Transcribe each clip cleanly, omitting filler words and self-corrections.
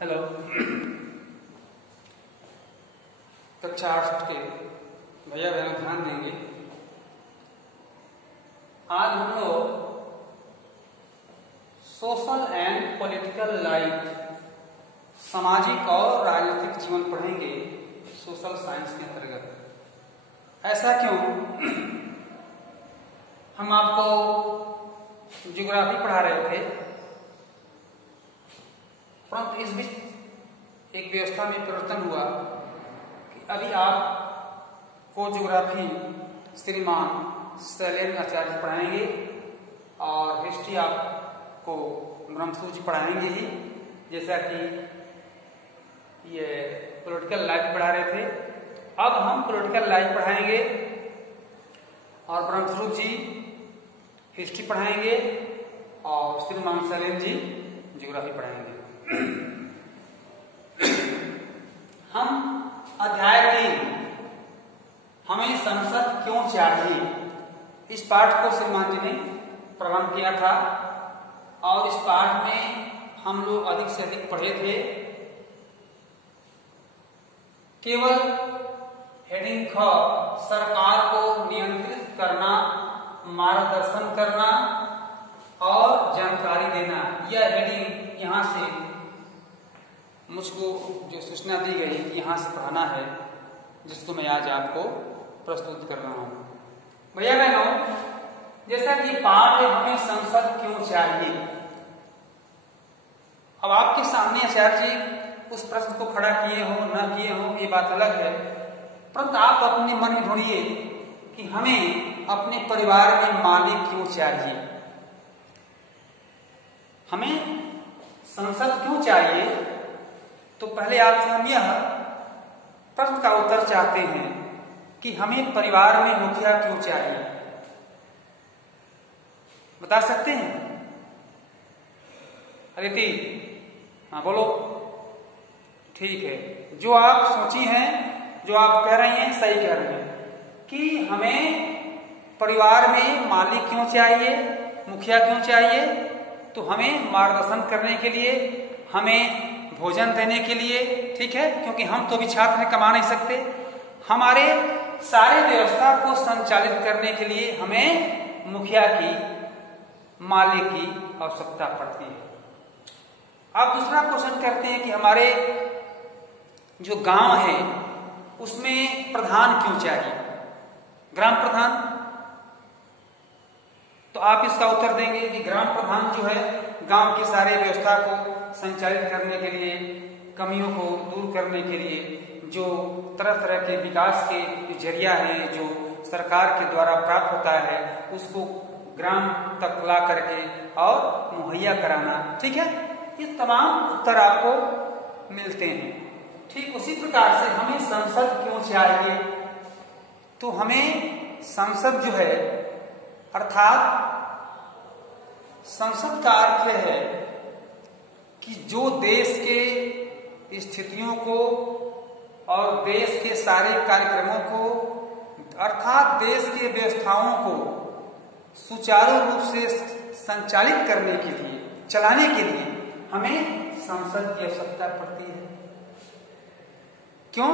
Hello. कक्षा 8 के भैया बहनों ध्यान देंगे। आज हम लोग सोशल एंड पॉलिटिकल लाइफ, सामाजिक और राजनीतिक जीवन पढ़ेंगे सोशल साइंस के अंतर्गत। ऐसा क्यों? हम आपको ज्योग्राफी पढ़ा रहे थे, परंतु इस बीच एक व्यवस्था में परिवर्तन हुआ कि अभी आपको ज्योग्राफी श्रीमान शैलेंद्र आचार्य पढ़ाएंगे और हिस्ट्री आपको ब्रह्मसूत्र जी पढ़ाएंगे ही। जैसा कि ये पॉलिटिकल लाइफ पढ़ा रहे थे, अब हम पॉलिटिकल लाइफ पढ़ाएंगे और ब्रह्मसूत्र जी हिस्ट्री पढ़ाएंगे और श्रीमान शैलेंद्र जी ज्योग्राफी पढ़ाएंगे। हम अध्याय 3 हमें संसद क्यों चाहिए, इस पाठ को श्रीमान जी ने प्रारंभ किया था और इस पाठ में हम लोग अधिक से अधिक पढ़े थे। केवल हेडिंग ख, सरकार को नियंत्रित करना, मार्गदर्शन करना और जानकारी देना, यह हेडिंग यहाँ से मुझको जो सूचना दी गई कि यहाँ से पढ़ाना है, जिसको मैं आज आपको प्रस्तुत कर रहा हूँ। भैया बहनों, जैसा कि पाठ है हमें संसद क्यों चाहिए। अब आपके सामने आचार्य जी उस प्रश्न को खड़ा किए हो न किए हो ये बात अलग है, परंतु आप अपने मन में ढूंढिए कि हमें अपने परिवार में मालिक क्यों चाहिए, हमें संसद क्यों चाहिए। तो पहले आपसे हम यह प्रश्न का उत्तर चाहते हैं कि हमें परिवार में मुखिया क्यों चाहिए, बता सकते हैं? अदिति, हाँ बोलो। ठीक है, जो आप सोची हैं, जो आप कह रही हैं, सही कह रही हैं कि हमें परिवार में मालिक क्यों चाहिए, मुखिया क्यों चाहिए। तो हमें मार्गदर्शन करने के लिए, हमें भोजन देने के लिए, ठीक है, क्योंकि हम तो भी छात्र हैं, कमा नहीं सकते। हमारे सारे व्यवस्था को संचालित करने के लिए हमें मुखिया की, मालिक की आवश्यकता पड़ती है। अब दूसरा क्वेश्चन करते हैं कि हमारे जो गांव है उसमें प्रधान क्यों चाहिए, ग्राम प्रधान। तो आप इसका उत्तर देंगे कि ग्राम प्रधान जो है गांव की सारे व्यवस्था को संचालित करने के लिए, कमियों को दूर करने के लिए, जो तरह तरह के विकास के जरिया है जो सरकार के द्वारा प्राप्त होता है, उसको ग्राम तक ला करके और मुहैया कराना, ठीक है। ये तमाम उत्तर आपको मिलते हैं। ठीक उसी प्रकार से हमें संसद क्यों चाहिए। तो हमें संसद जो है, अर्थात संसद का अर्थ है कि जो देश के स्थितियों को और देश के सारे कार्यक्रमों को, अर्थात देश के व्यवस्थाओं को सुचारू रूप से संचालित करने के लिए, चलाने के लिए हमें संसद की आवश्यकता पड़ती है। क्यों?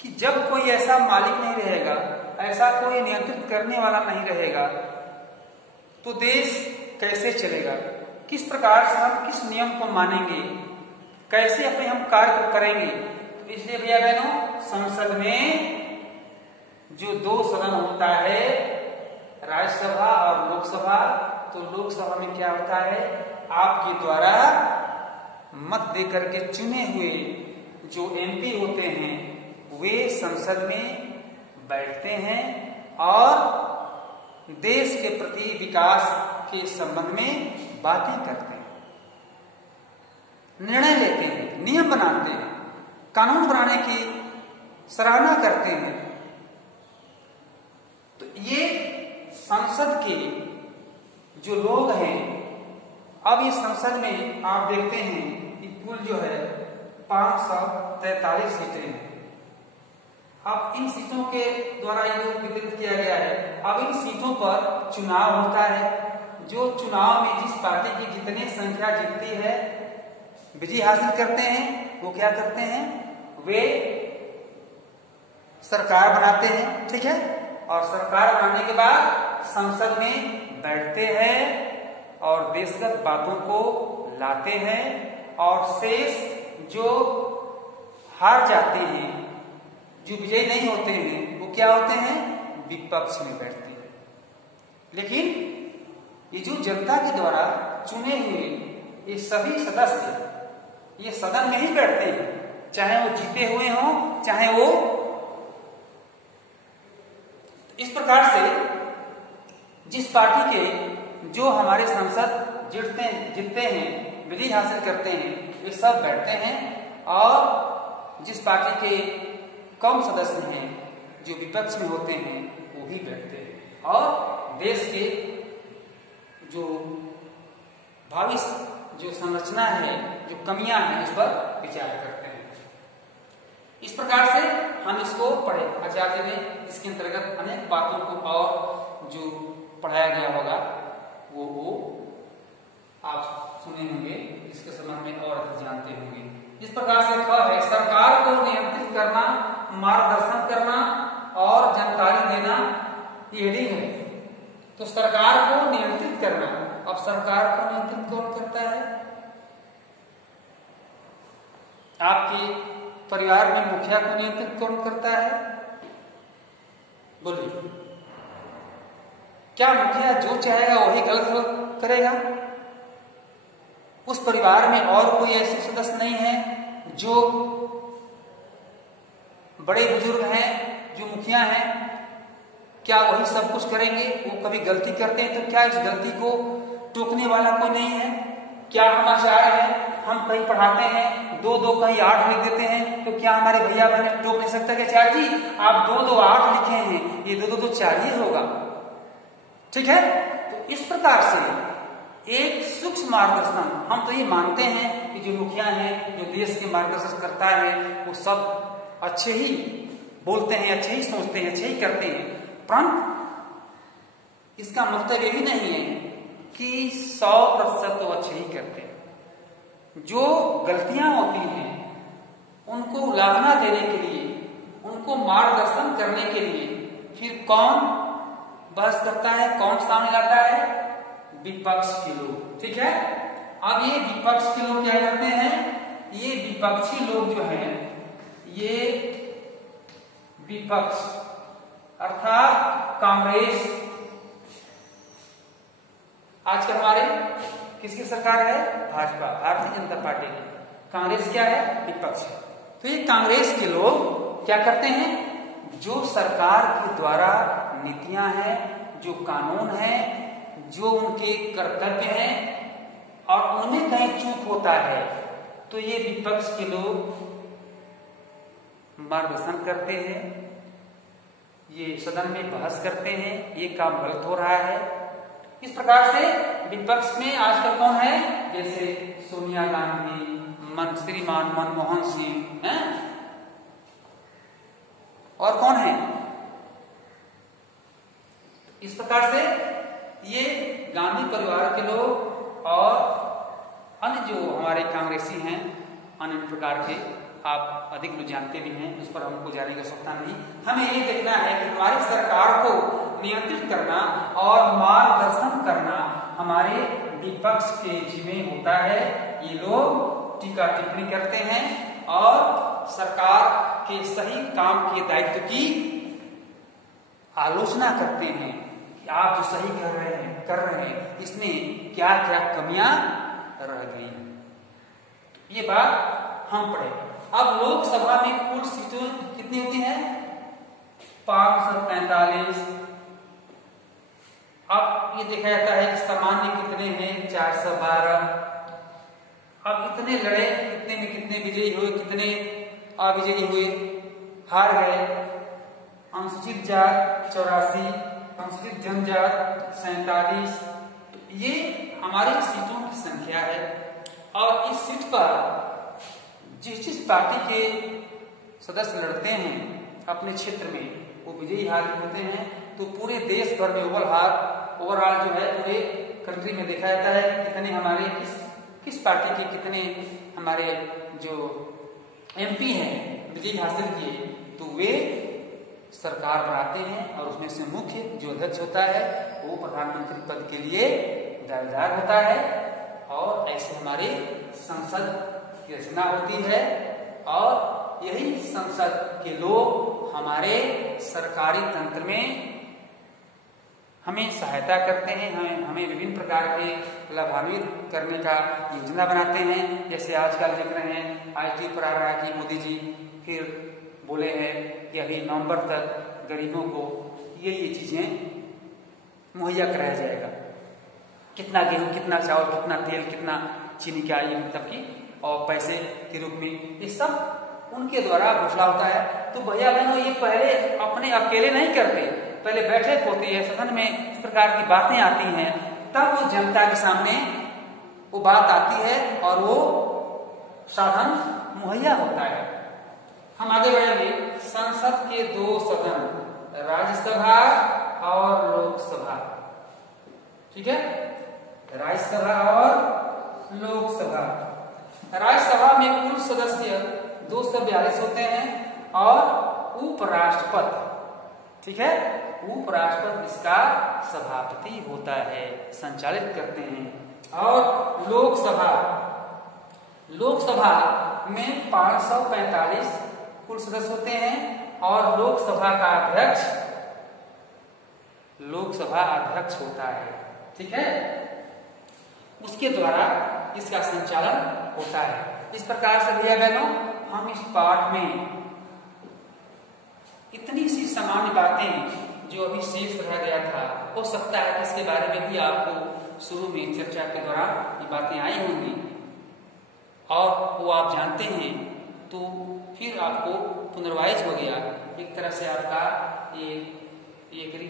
कि जब कोई ऐसा मालिक नहीं रहेगा, ऐसा कोई नियंत्रित करने वाला नहीं रहेगा, तो देश कैसे चलेगा, किस प्रकार से हम किस नियम को मानेंगे, कैसे अपने हम कार्य करेंगे। तो इसलिए भैया बहनों, संसद में जो 2 सदन होता है, राज्यसभा और लोकसभा, तो लोकसभा में क्या होता है, आपके द्वारा मत देकर के चुने हुए जो एमपी होते हैं वे संसद में बैठते हैं और देश के प्रति विकास के संबंध में बातें करते हैं, निर्णय लेते हैं, नियम बनाते हैं, कानून बनाने की सराहना करते हैं। तो ये संसद के जो लोग हैं, अब इस संसद में आप देखते हैं कि कुल जो है 543 सीटें हैं। अब इन सीटों के द्वारा ये वितरित किया गया है। अब इन सीटों पर चुनाव होता है, जो चुनाव में जिस पार्टी की जितनी संख्या जीतती है, विजय हासिल करते हैं वो क्या करते हैं, वे सरकार बनाते हैं, ठीक है। और सरकार बनाने के बाद संसद में बैठते हैं और देशगत बातों को लाते हैं, और शेष जो हार जाते हैं, जो विजयी नहीं होते हैं, वो क्या होते हैं, विपक्ष में बैठते हैं। लेकिन ये जो जनता के द्वारा चुने हुए ये सभी सदस्य ये सदन में ही बैठते हैं, चाहे वो जीते हुए हों, चाहे वो। इस प्रकार से जिस पार्टी के जो हमारे सांसद जीतते हैं, विजय हासिल करते हैं, वे सब बैठते हैं, और जिस पार्टी के कम सदस्य हैं जो विपक्ष में होते हैं वो भी बैठते हैं, और देश के जो भविष्य जो संरचना है, जो कमियां हैं, इस पर विचार करते हैं। इस प्रकार से हम इसको पढ़े। आचार्य ने इसके अंतर्गत अनेक बातों को और जो पढ़ाया गया होगा वो आप सुने होंगे, इसके संबंध में और जानते होंगे। इस प्रकार से ख है सरकार को नियंत्रित करना, मार्गदर्शन करना और जानकारी देना, ये हेडिंग है। तो सरकार को नियंत्रित करना, अब सरकार को नियंत्रित कौन करता है? आपके परिवार में मुखिया को नियंत्रित कौन करता है? बोलिए, क्या मुखिया जो चाहेगा वही गलत करेगा? उस परिवार में और कोई ऐसे सदस्य नहीं है जो बड़े बुजुर्ग हैं, जो मुखिया हैं, क्या वही सब कुछ करेंगे? वो कभी गलती करते हैं तो क्या इस गलती को टोकने वाला कोई नहीं है? क्या हम आचार्य हैं, हम कहीं पढ़ाते हैं 2-2 कहीं 8 लिख देते हैं, तो क्या हमारे भैया बहन टोक नहीं सकता कि आचार्य जी आप 2-2 8 लिखे हैं, ये 2-2 तो 4 ही होगा, ठीक है। तो इस प्रकार से एक सूक्ष्म मार्गदर्शन, हम तो ये मानते हैं कि जो मुखिया है, जो देश के मार्गदर्शन करता है, वो सब अच्छे ही बोलते हैं, अच्छे ही सोचते हैं, अच्छे ही करते हैं, परंतु इसका मतलब ये भी नहीं है कि 100% तो अच्छे ही करते हैं। जो गलतियां होती हैं उनको उलाहना देने के लिए, उनको मार्गदर्शन करने के लिए फिर कौन बहस करता है, कौन सामने लाता है? विपक्ष के लोग, ठीक है। अब ये विपक्ष के लोग क्या करते हैं? ये विपक्षी लोग जो हैं, ये विपक्ष अर्थात कांग्रेस, आजकल हमारे किसकी सरकार है? भाजपा, भारतीय जनता पार्टी की। कांग्रेस क्या है? विपक्ष है। तो ये कांग्रेस के लोग क्या करते हैं? जो सरकार के द्वारा नीतियां हैं, जो कानून है, जो उनके कर्तव्य हैं, और उनमें कहीं चूक होता है तो ये विपक्ष के लोग मार्गदर्शन करते हैं, ये सदन में बहस करते हैं, ये काम गलत हो रहा है। इस प्रकार से विपक्ष में आजकल कौन है? जैसे सोनिया गांधी, श्रीमान मनमोहन सिंह हैं, और कौन है? इस प्रकार से ये गांधी परिवार के लोग और अन्य जो हमारे कांग्रेसी हैं, अन्य प्रकार के, आप अधिक लोग जानते भी हैं, उस पर हमको जाने की आवश्यकता नहीं। हमें ये देखना है कि हमारी सरकार को नियंत्रित करना और मार्गदर्शन करना हमारे विपक्ष के जिम्मे होता है। ये लोग टीका टिप्पणी करते हैं और सरकार के सही काम के दायित्व की आलोचना करते हैं कि आप जो सही कर रहे हैं इसमें क्या क्या कमियां रह गई। ये बात हम पढ़े। अब लोकसभा में कुल सीटें कितनी होती हैं? 545। अब ये देखा जाता है कि सामान्य कितने हैं? 412। अब इतने लड़े, कितने में कितने विजयी हुए, कितने अविजयी हुए, हार गए। अनुसूचित जात 84, अनुसूचित जनजात 47। ये हमारी सीटों की संख्या है, और इस सीट पर जिस पार्टी के सदस्य लड़ते हैं अपने क्षेत्र में, वो विजयी हासिल होते हैं। तो पूरे देश भर में ओवरऑल जो है पूरे कंट्री में देखा जाता है कि कितने हमारे किस पार्टी के कितने हमारे जो MP हैं विजय हासिल किए, तो वे सरकार बनाते हैं और उसमें से मुख्य जो अध्यक्ष होता है वो प्रधानमंत्री पद के लिए दावेदार होता है। और ऐसे हमारी संसद की रचना होती है और यही संसद के लोग हमारे सरकारी तंत्र में हमें सहायता करते हैं, हमें विभिन्न प्रकार के लाभान्वित करने का योजना बनाते हैं। जैसे आजकल देख रहे हैं IT पर आ रहा है कि मोदी जी फिर बोले हैं कि अभी नवंबर तक गरीबों को ये चीजें मुहैया कराया जाएगा, कितना गेहूं, कितना चावल, कितना तेल, कितना चीनी का ये मतलब की और पैसे के रूप में, ये सब उनके द्वारा घोषणा होता है। तो भैया बहनों ये पहले अपने अकेले नहीं करते, पहले बैठक होती है, सदन में इस प्रकार की बातें आती हैं, तब वो जनता के सामने वो बात आती है और वो साधन मुहैया होता है। हम आगे बढ़ेंगे। संसद के 2 सदन, राज्यसभा और लोकसभा, ठीक है, राज्यसभा और लोकसभा। राज्यसभा में कुल सदस्य 242 होते हैं और उपराष्ट्रपति, ठीक है, उपराष्ट्रपति इसका सभापति होता है, संचालित करते हैं। और लोकसभा में 545 कुल सदस्य होते हैं और लोकसभा अध्यक्ष होता है, ठीक है, उसके द्वारा इसका संचालन होता है। इस प्रकार से भैया बहनों हम इस पाठ में इतनी सी सामान्य बातें जो अभी शेष रह गया था, हो सकता है इसके बारे में भी आपको शुरू में चर्चा के दौरान ये बातें आई होंगी और वो आप जानते हैं, तो फिर आपको पुनर्वाइज हो गया, एक तरह से आपका ये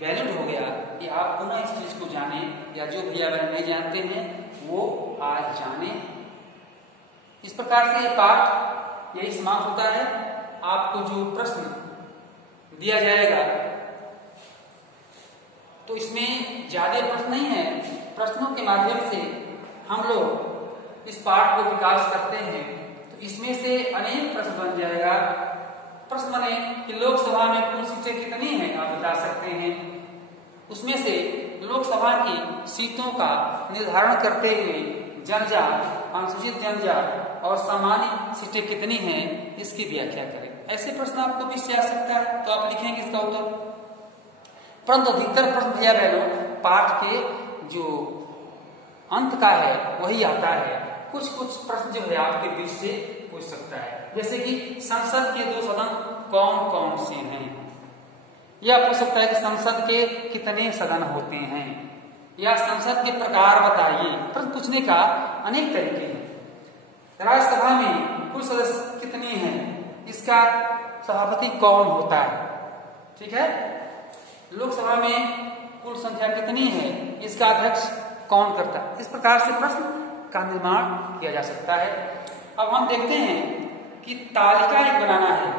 वैलिड हो गया कि आप पुनः इस चीज को जाने, या जो भैया बहन नहीं जानते हैं वो आज जाने। इस प्रकार से ये पाठ यही समाप्त होता है। आपको जो प्रश्न दिया जाएगा तो इसमें ज्यादा प्रश्न नहीं है, प्रश्नों के माध्यम से हम लोग इस पाठ को विकास करते हैं। तो इसमें से अनेक प्रश्न बन जाएगा। प्रश्न बने कि लोकसभा में कुल सीटें कितनी हैं, आप बता सकते हैं। उसमें से लोकसभा की सीटों का निर्धारण करते हुए जनजाति, अनुसूचित जनजाति और सामान्य सीटें कितनी हैं, इसकी व्याख्या करें। ऐसे प्रश्न आपको भी से आ सकता है, तो आप लिखेंगे इसका उत्तर। परंतु अधिकतर प्रश्न भैया बहनों पाठ के जो अंत का है वही आता है। कुछ प्रश्न जो है आपके बीच से पूछ सकता है, जैसे कि संसद के 2 सदन कौन कौन से हैं, या पूछ सकता है कि संसद के कितने सदन होते हैं, या संसद के प्रकार बताइए। प्रश्न पूछने का अनेक तरीके हैं। राज्यसभा में कुल सदस्य कितने हैं, इसका सभापति कौन होता है, ठीक है। लोकसभा में कुल संख्या कितनी है, इसका अध्यक्ष कौन करता है। इस प्रकार से प्रश्न का निर्माण किया जा सकता है। अब हम देखते हैं कि तालिका एक बनाना है,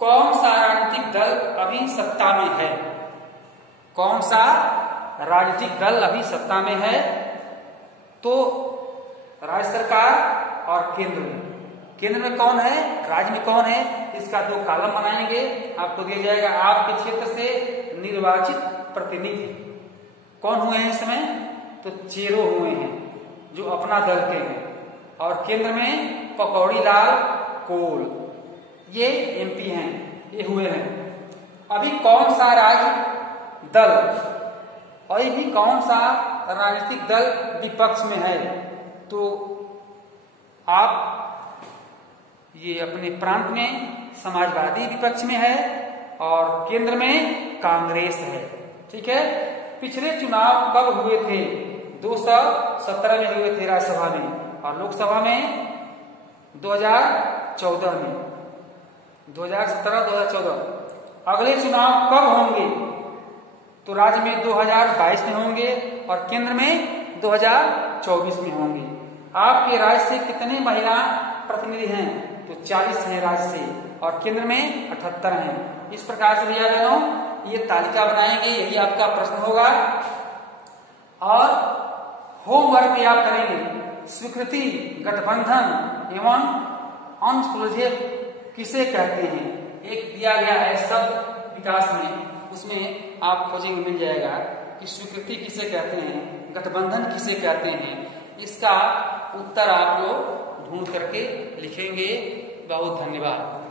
कौन सा राजनीतिक दल अभी सत्ता में है, कौन सा राजनीतिक दल अभी सत्ता में है। तो राज्य सरकार और केंद्र में कौन है, राज्य में कौन है, इसका 2 कॉलम बनाएंगे। आपको दिया जाएगा आपके क्षेत्र से निर्वाचित प्रतिनिधि कौन हुए हैं इस समय, तो चेरो हुए हैं जो अपना दल के हैं, और केंद्र में पकौड़ी लाल कोल, ये MP हैं, ये हुए हैं। अभी कौन सा राज्य दल और भी कौन सा राजनीतिक दल विपक्ष में है, तो आप ये अपने प्रांत में समाजवादी विपक्ष में है और केंद्र में कांग्रेस है, ठीक है। पिछले चुनाव कब हुए थे, 2017 में हुए थे राज्यसभा में, और लोकसभा में 2014 में, 2017-2014। अगले चुनाव कब होंगे, तो राज्य में 2022 में होंगे और केंद्र में 2024 में होंगे। आपके राज्य से कितने महिला प्रतिनिधि हैं, तो 40 हैं राज्य से, और केंद्र में 78 हैं। इस प्रकार से भैया बहनों ये तालिका बनाएंगे, यही आपका प्रश्न होगा। और होमवर्क भी आप करेंगे, स्वीकृति, गठबंधन एवं अनसुलझे किसे कहते हैं? एक दिया गया है शब्द विकास में, उसमें आप खोजेंगे मिल जाएगा कि स्वीकृति किसे कहते हैं, गठबंधन किसे कहते हैं। इसका उत्तर आप लोग ढूंढ करके लिखेंगे। बहुत धन्यवाद।